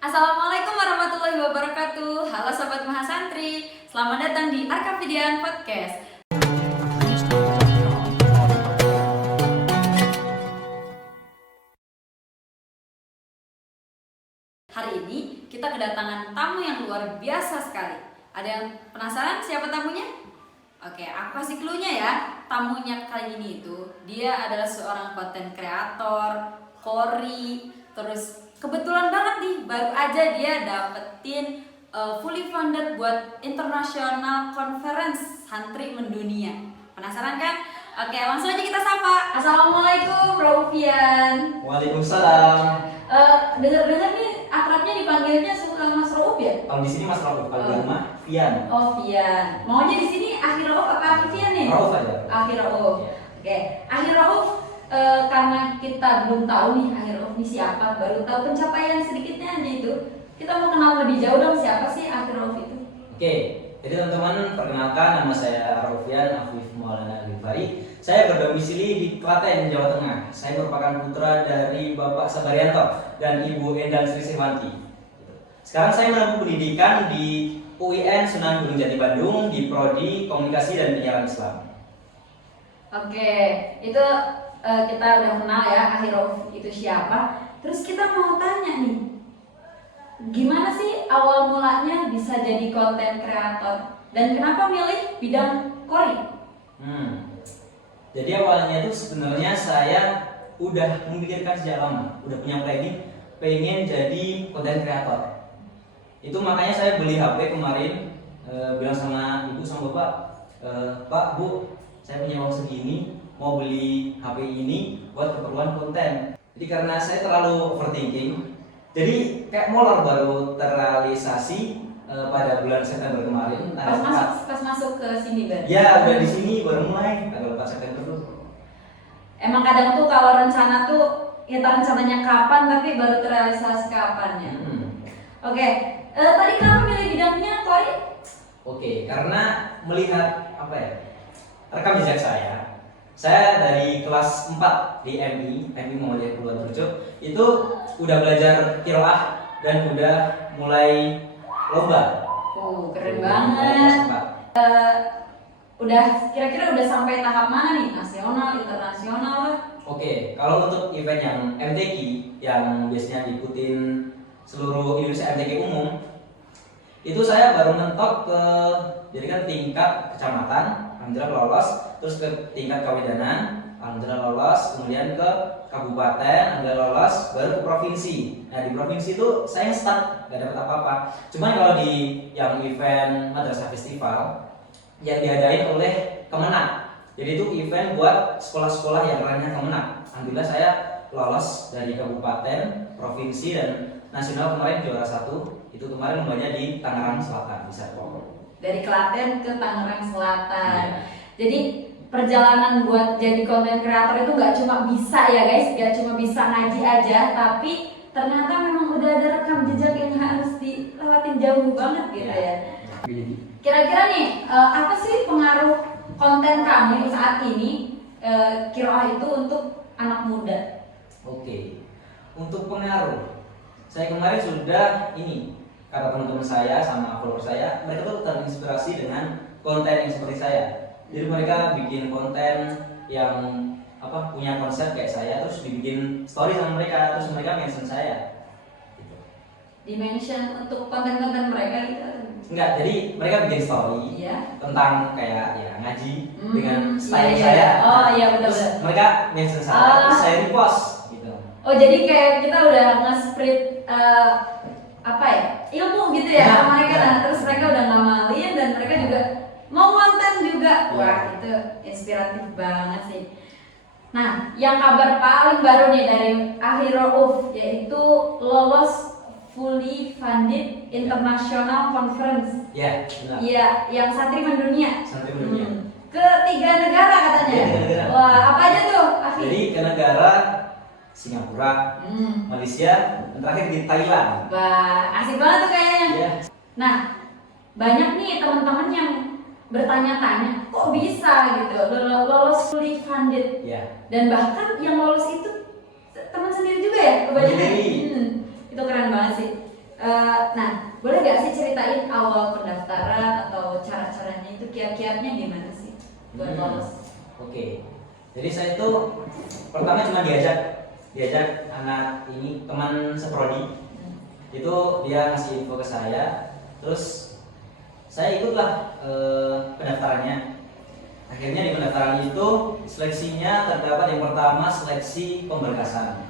Assalamualaikum warahmatullahi wabarakatuh. Halo Sobat Mahasantri, selamat datang di Arkavidian Podcast. Hari ini kita kedatangan tamu yang luar biasa sekali. Ada yang penasaran siapa tamunya? Oke, aku kasih clue-nya ya. Tamunya kali ini itu dia adalah seorang konten kreator, kori, terus kebetulan banget nih baru aja dia dapetin fully funded buat International Conference Santri Mendunia. Penasaran kan? Oke, langsung aja kita sapa. Assalamualaikum, Raufian. Waalaikumsalam. Dengar-dengar nih akrabnya dipanggilnya suka Mas Rauf ya? Kalau di sini Mas Rauf, kalau rumah Fian. Oh, Fian. Maunya di sini Akhir Rauf apa Akhir Fian nih? Rauf aja. Akhir Rauf. Oke, Akhir Rauf. Karena kita belum tahu nih Akhir Rauf ini siapa, baru tahu pencapaian sedikitnya aja itu. Kita mau kenal lebih jauh dong siapa sih Akhir Rauf itu? Oke, jadi teman-teman perkenalkan, nama saya Raufian Afif Maulana Al-Ghifari. Saya berdomisili di Klaten, Jawa Tengah. Saya merupakan putra dari Bapak Sabarianto dan Ibu Endang Sri Sehwanti. Sekarang saya menempuh pendidikan di UIN Sunan Gunung Jati Bandung di Prodi Komunikasi dan Penyiaran Islam. Oke, itu kita udah kenal ya Akhir Rauf itu siapa. Terus kita mau tanya nih, gimana sih awal mulanya bisa jadi konten kreator dan kenapa milih bidang kori? Jadi awalnya itu sebenarnya saya udah memikirkan sejak lama, udah punya planning pengen jadi konten kreator. Itu makanya saya beli HP kemarin, bilang sama ibu sama bapak, Pak, Bu, saya punya uang segini, mau beli HP ini buat keperluan konten. Jadi karena saya terlalu overthinking, jadi kayak molor baru terrealisasi pada bulan September kemarin. Pas masuk ke sini berarti? Ya, udah di sini baru mulai tanggal 4 September tuh. Emang kadang tuh kalau rencana tuh kita rencananya kapan tapi baru terrealisasi kapannya. Oke, tadi kenapa milih bidangnya kori? Oke, karena melihat rekam jejak saya dari kelas 4 di MI Muhammadiyah Puluhan Turjo itu udah belajar qiraah dan udah mulai lomba. Keren banget. Udah kira-kira udah sampai tahap mana nih? Nasional, internasional lah? Oke, kalau untuk event yang MTQ yang biasanya diikutin seluruh Indonesia MTQ umum, itu saya baru mentok ke jadi kan tingkat kecamatan, alhamdulillah lolos, terus ke tingkat kawedanan, alhamdulillah lolos, kemudian ke kabupaten, alhamdulillah lolos, baru ke provinsi. Nah di provinsi itu saya stuck, gak dapat apa-apa. Cuman kalau di yang event Madrasah Festival yang diadain oleh Kemenak, jadi itu event buat sekolah-sekolah yang ranahnya Kemenak. Alhamdulillah saya lolos dari kabupaten, provinsi dan nasional kemarin juara 1. Itu kemarin lombanya di Tangerang Selatan di Serpong. Dari Klaten ke Tangerang Selatan. Ya. Jadi perjalanan buat jadi konten kreator itu nggak cuma bisa ya guys, nggak cuma bisa ngaji aja, tapi ternyata memang udah ada rekam jejak yang harus dilewatin jauh banget gitu ya. Kira-kira nih apa sih pengaruh konten kamu saat ini qiraah itu untuk anak muda? Oke, untuk pengaruh, saya kemarin sudah kata teman-teman saya sama follower saya, mereka tuh terinspirasi dengan konten yang seperti saya. Jadi mereka bikin konten yang punya konsep kayak saya, terus dibikin story sama mereka, terus mereka mention saya. Gitu. Di-mention untuk konten-konten mereka gitu? Enggak, jadi mereka bikin story tentang kayak ngaji dengan style saya. Oh iya betul. Terus mereka mention saya, terus saya repost gitu. Oh jadi kayak kita udah nge-spread ilmu gitu ya sama mereka, nah terus mereka udah ngamalin dan mereka juga mau konten juga. Wah itu inspiratif banget sih. Nah yang kabar paling baru nih dari Akhir Rauf yaitu lolos fully funded International Conference. Ya, benar. Iya, yang Santri Mendunia. Santri Mendunia. Ke 3 negara katanya. Ya, 3 negara. Wah, apa aja tuh, Afi? Jadi ke negara Singapura, Malaysia, dan terakhir di Thailand. Wah, asik banget tuh kayaknya. Ya. Nah, banyak nih teman-teman yang bertanya-tanya, kok bisa gitu lolos fully funded? Ya. Dan bahkan yang lolos itu teman sendiri juga ya, kebanyakan. Itu keren banget sih. Nah, boleh gak sih ceritain awal pendaftaran atau cara-caranya itu kiat-kiatnya gimana sih buat lolos? Oke. Jadi saya itu pertama cuma diajak anak ini teman seprodi. Itu dia ngasih info ke saya, terus saya ikutlah pendaftarannya. Akhirnya di pendaftaran itu seleksinya terdapat yang pertama seleksi pemberkasan.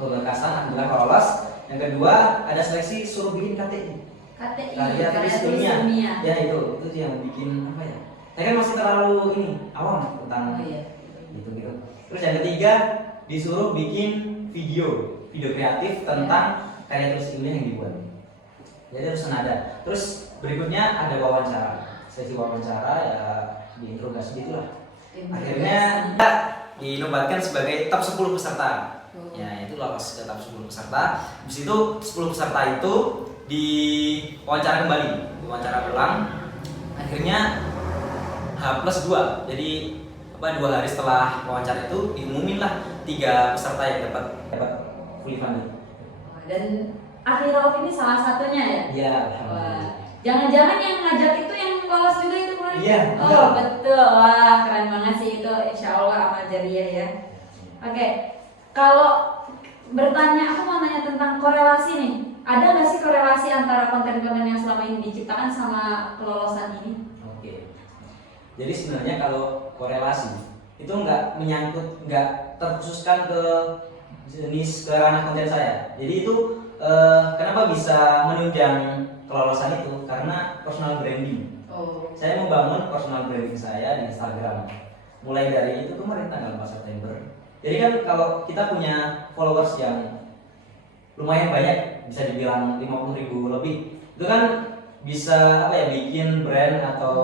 Alhamdulillah lolos. Yang kedua ada seleksi suruh bikin KTI. Karya tulis ilmiah. Ya itu yang bikin apa ya? Saya kan masih terlalu ini awam tentang gitu. Terus yang ketiga disuruh bikin video kreatif tentang karya tulis ilmiah yang dibuat. Jadi harus senada. Terus berikutnya ada wawancara. Sesi wawancara ya diinterogasi gitulah. Akhirnya kita dinobatkan sebagai top 10 peserta. Ya, itu lolos ke top 10 peserta. Habis itu 10 peserta itu diwawancara kembali, diwawancara ulang. Akhirnya H+2. Jadi 2 hari setelah wawancara itu diumumin lah 3 peserta yang dapat fully funded. Dan Akhirov ini salah satunya ya? Iya. Jangan-jangan yang ngajak itu yang lolos juga itu kemarin? Iya. Oh betul, wah keren banget sih itu, insya Allah amal jariah ya. Oke, kalau bertanya, aku mau nanya tentang korelasi nih. Ada nggak sih korelasi antara konten-konten yang selama ini diciptakan sama kelolosan ini? Oke. Jadi sebenarnya kalau korelasi itu nggak terkhususkan ke jenis ke ranah konten saya. Jadi itu kenapa bisa menunjang kelolosan itu? Karena personal branding. Saya mau bangun personal branding saya di Instagram. Mulai dari itu kemarin tanggal 4 September. Jadi kan kalau kita punya followers yang lumayan banyak, bisa dibilang 50.000 lebih, itu kan bisa bikin brand atau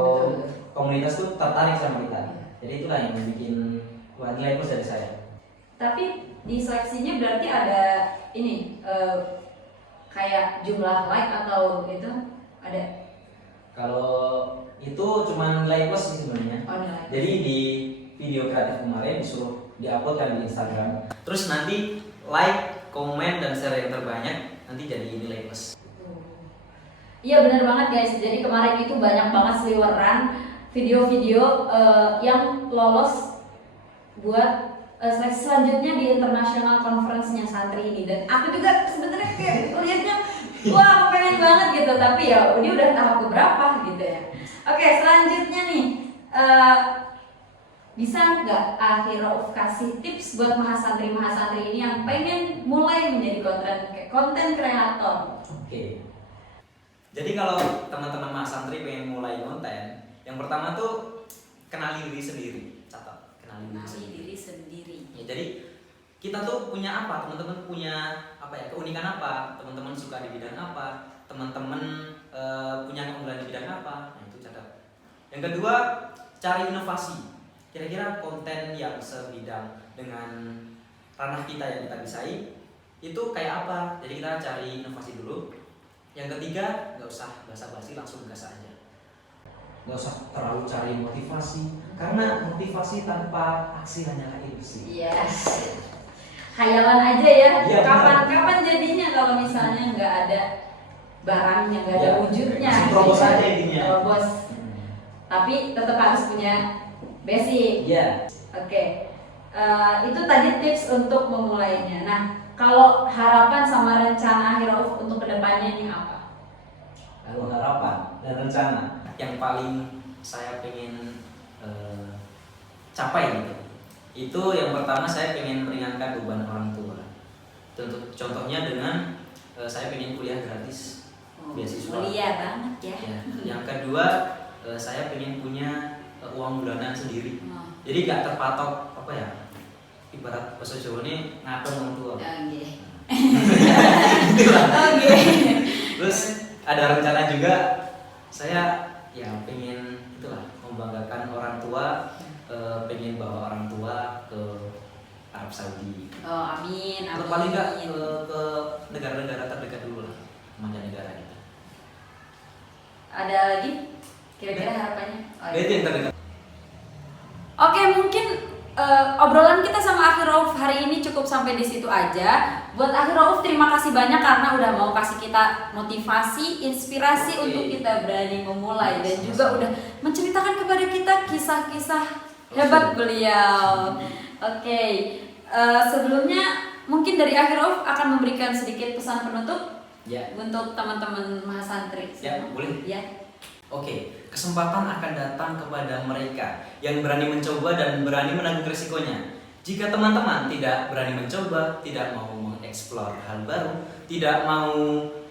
komunitas tuh tertarik sama kita. Jadi itulah yang bikin nilai plus dari saya. Tapi di seleksinya berarti ada ini kayak jumlah like atau itu ada? Kalau itu cuma nilai plus sih sebenarnya. Jadi di video kreatif kemarin disuruh diuploadkan di Instagram. Terus nanti like, komen, dan share yang terbanyak nanti jadi nilai plus. Iya benar banget guys. Jadi kemarin itu banyak banget seliweran video-video yang lolos buat seleksi selanjutnya di international conference-nya santri ini. Dan aku juga sebenarnya kayak lihatnya wah aku pengen banget gitu, tapi ya ini udah tahap beberapa gitu ya. Oke, selanjutnya nih bisa nggak Akhirov kasih tips buat mahasantri ini yang pengen mulai menjadi konten kreator? Oke. Jadi kalau teman-teman mahasantri pengen mulai konten, yang pertama tuh kenali diri sendiri. Catat, kenali diri sendiri. Ya, jadi kita tuh punya apa? Teman-teman punya keunikan apa? Teman-teman suka di bidang apa? Teman-teman punya keunggulan di bidang apa? Nah, itu catat. Yang kedua, cari inovasi. Kira-kira konten yang sebidang dengan ranah kita yang kita bisai itu kayak apa? Jadi kita cari inovasi dulu. Yang ketiga, nggak usah basa-basi, langsung gas aja. Nggak usah terlalu cari motivasi, karena motivasi tanpa aksi hanyalah ilusi. Yes. Hayalan aja ya. Ya, kapan jadinya kalau misalnya nggak ada barangnya, nggak ada wujudnya. Terobos aja intinya. Terobos. Tapi tetap harus punya basic. Iya. Oke. Itu tadi tips untuk memulainya. Nah, kalau harapan sama rencana Akhirov untuk kedepannya ini apa? Kalau harapan dan rencana yang paling saya pengen capai gitu, itu yang pertama saya pengen meringankan beban orang tua. Contohnya dengan saya pengen kuliah gratis, beasiswa. Kuliah banget ya. Yang kedua saya pengen punya uang bulanan sendiri. Jadi gak terpatok ibarat bahasa Jawa ini ngadong orang tua. Terus ada rencana juga saya pengen membanggakan orang tua, pengen bawa orang tua ke Arab Saudi. Oh amin. Atau paling nggak ke negara-negara terdekat dulu lah, mancanegara kita. Ada lagi kira-kira harapannya? Itu yang terdekat. Oke, mungkin obrolan kita sama Akhir Rauf hari ini cukup sampai di situ aja. Buat Akhir Rauf terima kasih banyak karena udah mau kasih kita motivasi, inspirasi untuk kita berani memulai dan juga udah menceritakan kepada kita kisah-kisah hebat beliau. Oke, sebelumnya mungkin dari Akhir Rauf akan memberikan sedikit pesan penutup untuk teman-teman mahasantri. Ya, boleh. Ya. Oke, kesempatan akan datang kepada mereka yang berani mencoba dan berani menanggung resikonya. Jika teman-teman tidak berani mencoba, tidak mau mengeksplor hal baru, tidak mau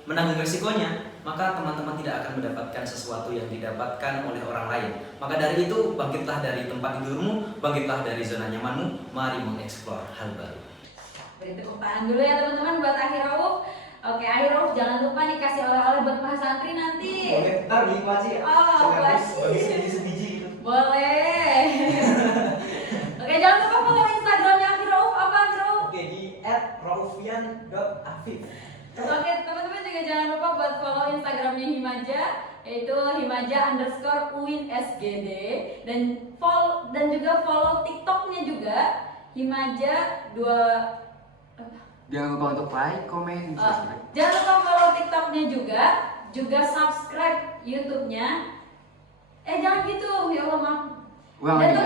menanggung resikonya, maka teman-teman tidak akan mendapatkan sesuatu yang didapatkan oleh orang lain. Maka dari itu, bangkitlah dari tempat tidurmu, bangkitlah dari zona nyamanmu, mari mengeksplor hal baru. Beri tepuk tangan dulu ya teman-teman buat Akhir Rauf. Oke, Akhir Rauf jangan lupa nih kasih oleh-oleh buat mahasantri nanti. Oke, ntar beli kuaci ya? Oh, kuaci. Bagi sebiji gitu. Boleh. Oke, jangan lupa follow Instagramnya Akhir Rauf. Apa Akhir Rauf? Oke, di @raufian.afif. Oke, teman-teman juga jangan lupa buat follow Instagramnya Himaja, yaitu himaja_uinsgd, dan juga follow TikToknya juga Himaja 2. Jangan lupa untuk like, komen, subscribe. Jangan lupa follow TikToknya juga subscribe YouTube-nya. Jangan gitu, ya Allah maaf. Dan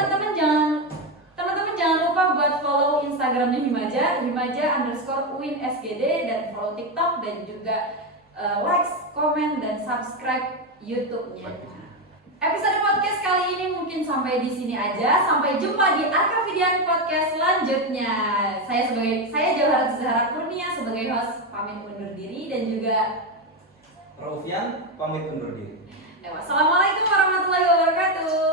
teman-teman jangan lupa buat follow Instagramnya himaja_uinsgd, dan follow TikTok dan juga like, komen, dan subscribe YouTube-nya. Episode podcast kali ini mungkin sampai di sini aja. Sampai jumpa di Arkavidian Podcast selanjutnya. Saya Jauharat Zahra Kurnia sebagai host pamit undur diri, dan juga Raufian pamit undur diri. Wassalamualaikum warahmatullahi wabarakatuh.